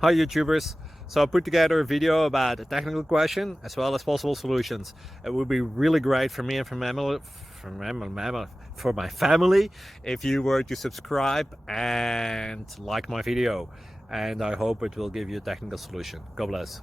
Hi YouTubers! So I put together a video about a technical question as well as possible solutions. It would be really great for me and for my family if you were to subscribe and like my video, and I hope it will give you a technical solution. God bless.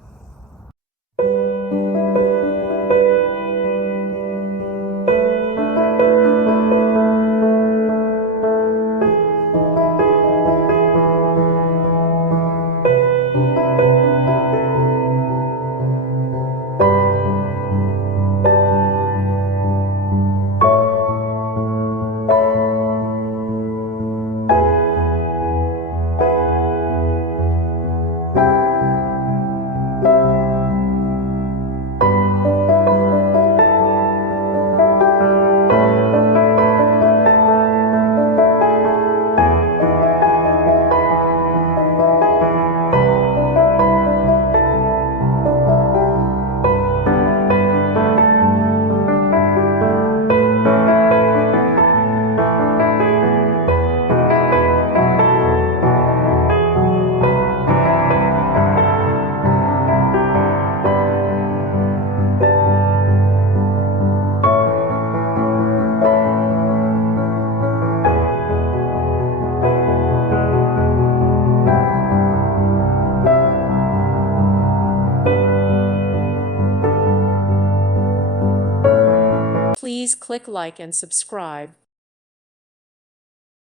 Please click like and subscribe.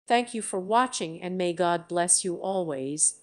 Thank you for watching, and may God bless you always.